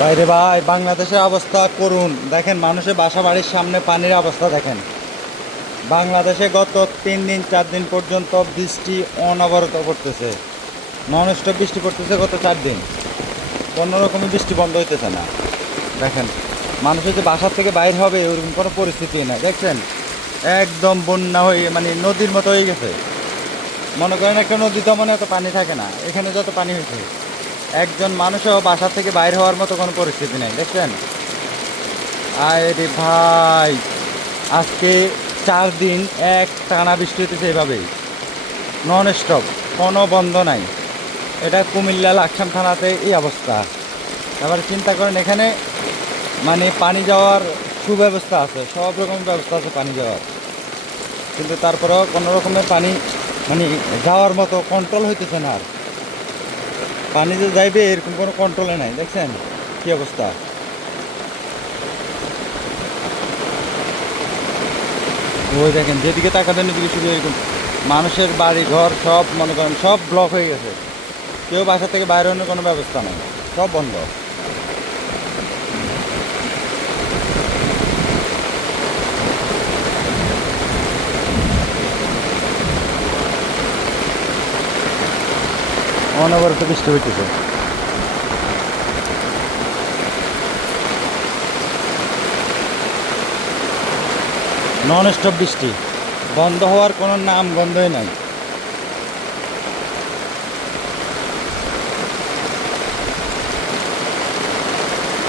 বাইরে ভাই, বাংলাদেশের অবস্থা করুন। দেখেন, মানুষের বাসা বাড়ির সামনে পানির অবস্থা, দেখেন। বাংলাদেশে গত তিন দিন, চার দিন পর্যন্ত বৃষ্টি অনবরত পড়তেছে। নন স্টপ বৃষ্টি পড়তেছে গত চার দিন। কোনো বৃষ্টি বন্ধ হইতেছে না। দেখেন, মানুষের যে বাসার থেকে বাইরে হবে ওরকম কোনো পরিস্থিতি না দেখছেন? একদম বন্যা হয়ে মানে নদীর মতো হয়ে গেছে। মনে করেন একটা নদী তো মানে এত পানি থাকে না। এখানে যত পানি হয়েছে একজন মানুষও বাসা থেকে বাইরে হওয়ার মতো কোনো পরিস্থিতি নেই, দেখছেন? আয় রে ভাই, আজকে চার দিন এক টানা বৃষ্টি হতেছে এভাবেই নন স্টপ কোনো বন্ধ নাই। এটা কুমিল্লা লাকসাম থানাতে এই অবস্থা। এবার চিন্তা করেন, এখানে মানে পানি যাওয়ার সুব্যবস্থা আছে, সব রকম ব্যবস্থা আছে পানি যাওয়ার। কিন্তু তারপরেও কোনো রকমের পানি মানে যাওয়ার মতো কন্ট্রোল হইতেছে না আর। পানি যে যাইবে, এরকম কোনো কন্ট্রোলে নাই, দেখছেন? কি অবস্থা? ওই দেখেন, যেদিকে তাকাতেন ওদিকে শুধু এরকম মানুষের বাড়ি, ঘর, সব মনে করেন, সব ব্লক হয়ে গেছে। কেউ বাসা থেকে বাইরে অন্য কোনো ব্যবস্থা নেই, সব বন্ধ। অনবরত বৃষ্টি হইতেছে। নন স্টপ বৃষ্টি। বন্ধ হওয়ার কোনো নাম গন্ধই নাই।